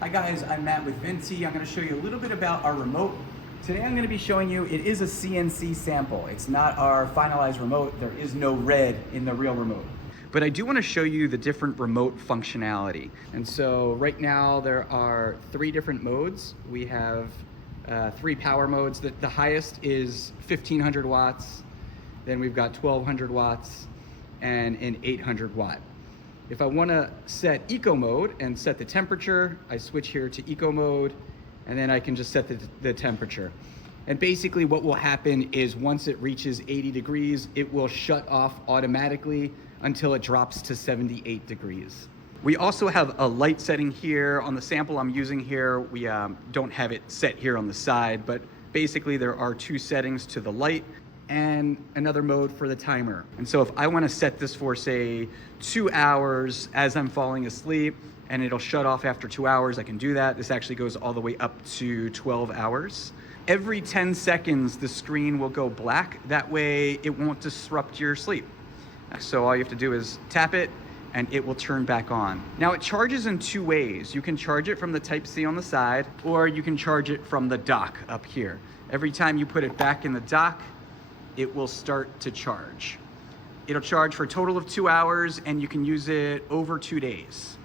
Hi guys, I'm Matt with Venty. I'm going to show you a little bit about our remote. Today I'm going to be showing you, it is a CNC sample. It's not our finalized remote. There is no red in the real remote. But I do want to show you the different remote functionality. And so right now there are 3 different modes. We have 3 power modes. The highest is 1500 watts. Then we've got 1200 watts and an 800 watt. If I want to set eco mode and set the temperature, I switch here to eco mode, and then I can just set the temperature. And basically what will happen is once it reaches 80 degrees, it will shut off automatically until it drops to 78 degrees. We also have a light setting here. On the sample I'm using here, we don't have it set here on the side, but basically there are 2 settings to the light and another mode for the timer. And so if I want to set this for, say, 2 hours as I'm falling asleep, and it'll shut off after 2 hours, I can do that. This actually goes all the way up to 12 hours. Every 10 seconds, the screen will go black. That way it won't disrupt your sleep. So all you have to do is tap it and it will turn back on. Now it charges in 2 ways. You can charge it from the Type-C on the side, or you can charge it from the dock up here. Every time you put it back in the dock, it will start to charge. It'll charge for a total of 2 hours, and you can use it over 2 days.